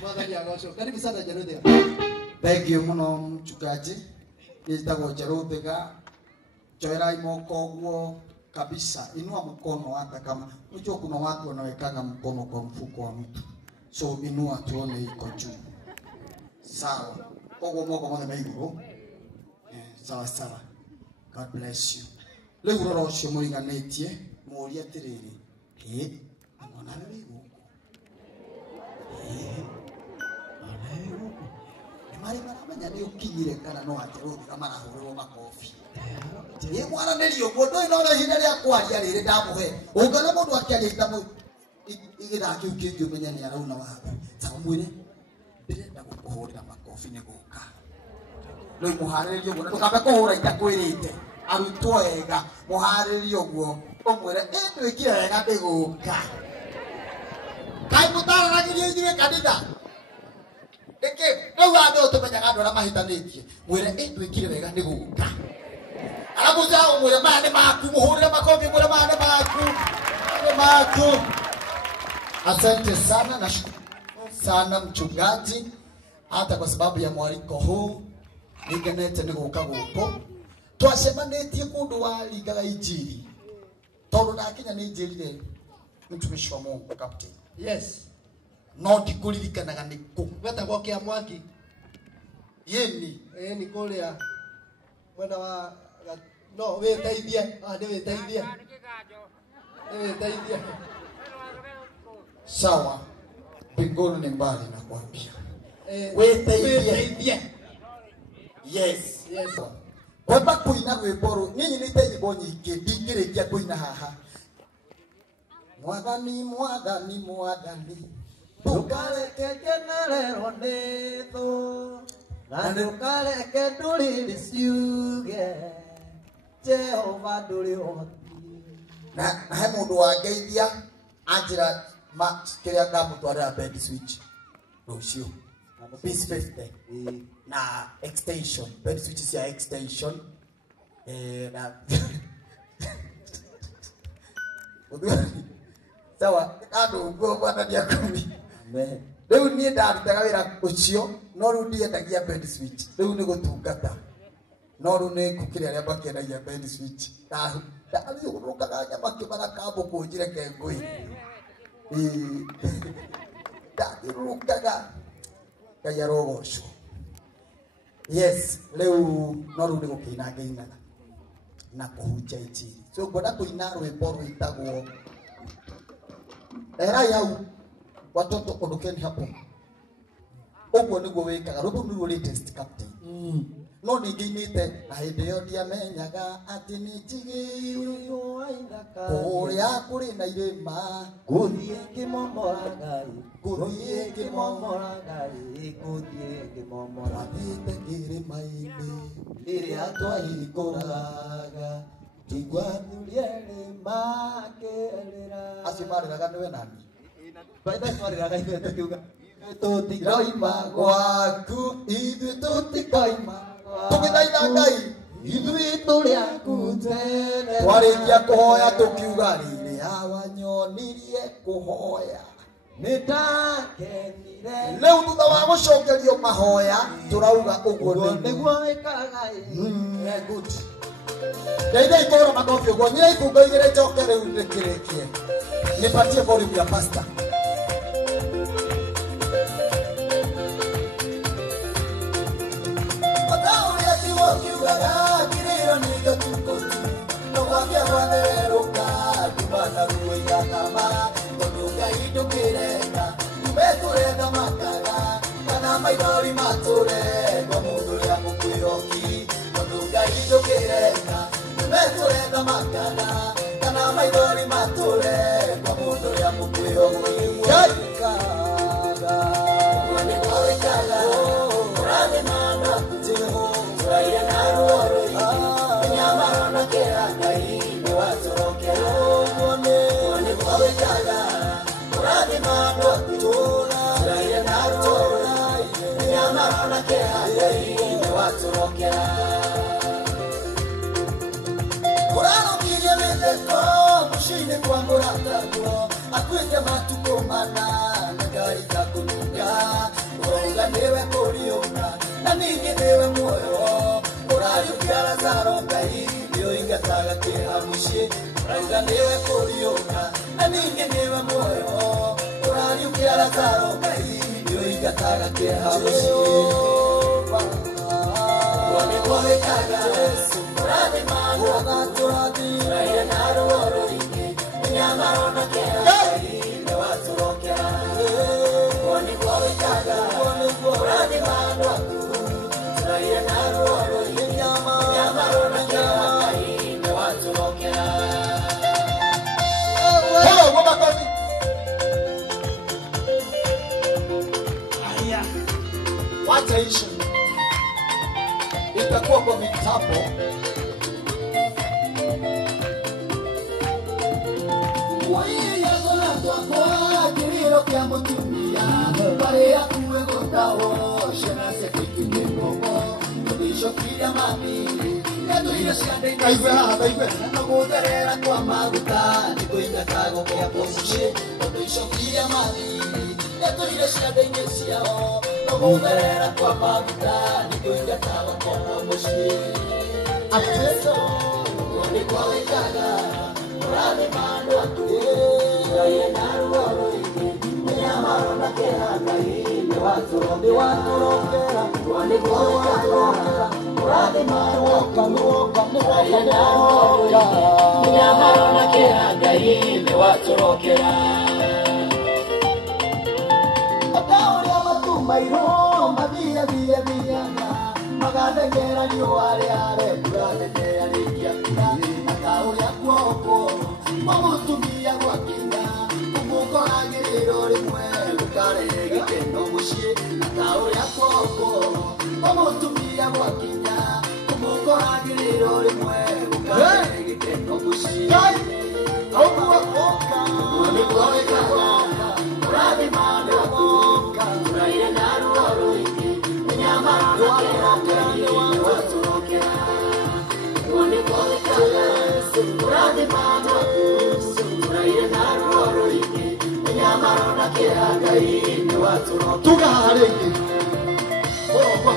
Mwathani agocwo. Karibu sana Jeruthia. Thank you muno mchungaji. Nitagwo Jeruthia. Joerai moko guo kabisa. Inua mkono hata kama unajua kuna watu wanawekaga mkono kwa mfuko wa mtu. So inua tuone iko juu. Sawa. Kogo moko mwana maiguru. Sawa sawa. God bless you. Leo roro cio muiganetie muri atiriri. Amona rigu. Mari maramenya ni ukinyire kana no ajeruthi kama arahurwo makofi. Ye mwana nĩrio mũndũ ino na hina rĩa kwaria rĩrĩ ndamuhe. Ungana mũndũ akiaria itamu igĩra kiu kĩngĩ umenya nĩ arauna waku. Sawa mwĩre. Ndĩrenda gũkũhũrĩra makofi nĩ gũka. Rĩu mũharĩrĩrie ũguo na ndũkambe kũhũra itakwĩrĩte. Arutwo ega mũharĩrĩrie ũguo. Ũmwĩre ndwĩkire wega ndĩgũka. Kai mũtaranagirie ithuĩ kanitha. Eke, rĩu andũ tũmenyaga andũ arĩa mahĩtanĩtie. Mwĩre ndwĩkire wega ndĩgũka. Alafu zao mwere mane maku muhurira makofi mwere mane maku. Asante sana na sana mchungaji hata kwa sababu ya mwaliko huu nigenete ni guka guko twacemanĩtie kundu wa ligaga injiri tondu ndakinya ni njirire mtumishi wa Mungu captain. Yes. No ndikuririkanaga nĩ kũ Wetagwo kĩa mwaki. Yeni. Ni kũrĩa mwena wa no wĩteithie. Nĩ wĩteithie. Sawa. Mbinguni ni mbali nakwambia. Wĩteithie. Yes. Kwamba kuina rwĩmbo nyinyi nĩ nyĩmbo nyingĩ ndingĩrĩkia kuina haha. Mwathani Tukareke genererwo nĩ thũ na ndukareke ndũrĩrĩ ciuge Jehova ndũrĩ ũhoti. Na he mũndũ wangeithia anjĩra kĩrĩa ngamũtwarĩra bed switch rũciũ piece 50 na extension bed switch cia extension na sawa andũ nguo bwana ndiakumi. Rĩu niĩ ndarutaga wĩra ũcio no rĩu ndiendagia bed switch. Rĩu nĩ gũtungata no rĩu nĩ ngũkĩrĩa arĩa makĩendagia bed switch. Ndathiũrũrũkaga nyama kĩmara kambo kũnjire kengũĩ. Ndathiũrũrũkaga Ngai arogocwo. Yes, rĩu no rĩu nĩ gũkĩina ngĩinaga na kũhunjia injiri. So ngwenda kũina rwĩmbo rwĩtagwo erai hau watoto ondokeni hapo. Ũguo nĩguo wĩkaga. Rũmũ nĩruo latest captain. No ningĩinĩte na hĩndĩ ĩyo ndiamenyaga atĩ nĩ njigĩirwo kũrĩa kũrĩ na irĩma gũthiĩ ngĩmomoraga wathiĩte kĩrĩma-inĩ rĩrĩa twahingũraga igwathũria rĩma kĩrĩra. Acio marĩraga nĩwe nani? Marĩraga ithuĩ tũkiuga tũtikoima gwaku ithuĩ tũtikoima tũgĩthaitha Ngai ithuĩ tũrĩ aku tene. Twarĩkia kũhoya tũkiuga rĩrĩa wanyonirie kũhoya nĩndakenire. Rĩu thutha wa gũcokerio mahoya tũrauga ũguo nĩguo wĩkaga. Good. Ndeithia ikũhũra makofi ũguo. Nyira ibungo igĩrĩ njoke rĩu ndĩkĩrĩkie. Nipatie volume ya pastor. Kwa murata guo akwite matuko mana na gari za kunuga Urauga niwe kuriuka na ningi niwe muoyo urariukia Lazaro Ngai ndio ingataga kĩeha mũciĩ urauga niwe kuriuka na ningi niwe muoyo urariukia Lazaro Ngai ndio ingataga kĩeha mũciĩ wone kwekaga Yesu urathima tũrathiraire na ruoro rũingĩ nĩamarona kĩeha Ngai nĩ waturokera wone kwekaga urathima tũrathiraire na ruoro rũingĩ nĩamarona kĩeha Ngai nĩ waturokera. Hello, what about me? Attention. Itakuwa kwa mitambo. Wai ya kwa kiriro kya mutumia pare ya kuwe gotao shena se kitungo ndisho kya mami nado ile shande na goderera kwa maguta niko ingatago kya poshe ndisho kya mami nado ile shande nyesiao Muderera kwa maguta nikuinga tawa kwa moshi Ateso Wani kwa wikaga Urade mando Yaye naru waro ike Nyamaro na kera Ngai ni waturokera Wani kwa wikaga Urade mando Yaye naru waro ike Nyamaro na kera Ngai ni waturokera. Mairo mavia via via magadengera nyuare are kuradengera rikia akauri akwoko mamutumia gwakinya umukoragiriro rimwe ukare gikeno mushie akauri akwoko mamutumia gwakinya umukoragiriro rimwe ukare gikeno mushie aukwa oka unikoreka uradi mande akoka uraire naru oro iki nyamaro kera ni waturokera unikoreka uradi mande akoka uraire naru oro iki nyamaro kera ni waturokera tugarenge oba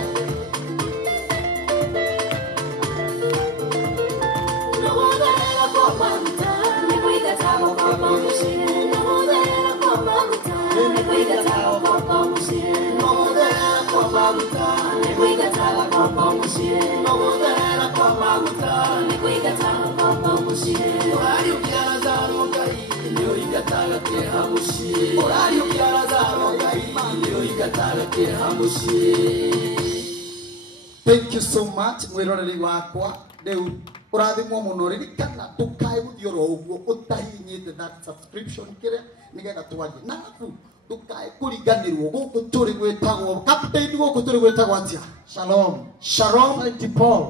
Thank you so much. Mwiroreri wakwa rĩu ũrathimwo mũno ririkana ndũkae gũthiĩ oro ũguo ũtahinyĩte that subscription kĩrĩa nĩgetha twarie na arabu ndũkae kũringanĩrwo gũkũ tũrĩ gwĩtagwo captain gũkũ tũrĩ gwĩtagwo atĩa Shalom St. Paul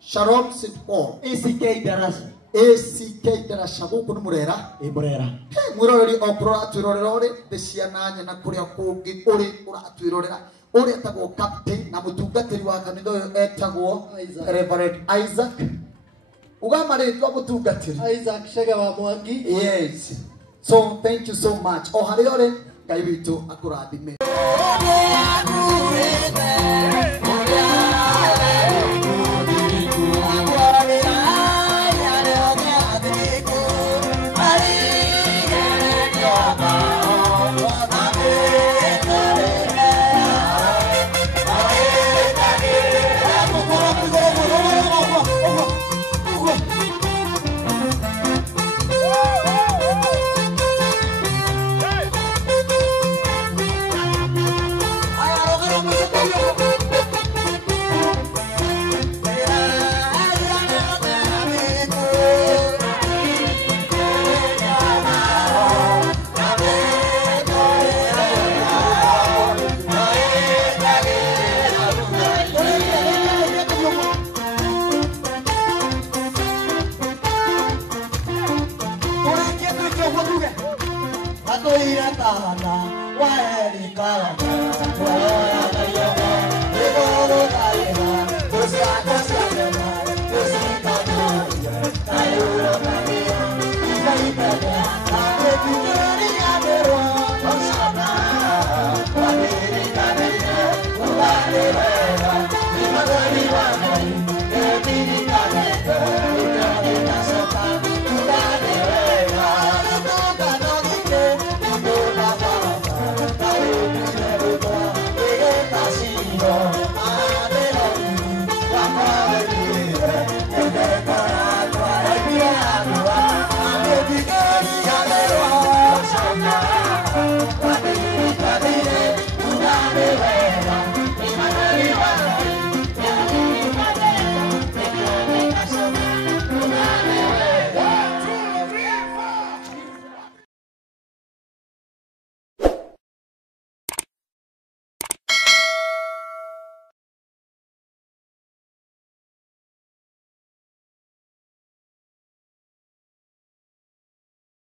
Shalom St. Paul ACK Darasha ACK Darasha gũkũ nĩ mũrera mũrera mwĩroreri okorwo ũratwĩrorera ũrĩ thĩ cia na nyena kũrĩa kũngĩ ũrĩ ũratwĩrorera ũrĩa etagwo captain na mũtungatĩri wa kanitha ũyũ etagwo Reverend Isaac ugamarĩtwo mũtungatĩri Isaac Shega wa Mwangi. Yes, so thank you so much o harĩa ũrĩ Ngai witũ akũrathime. America, Wa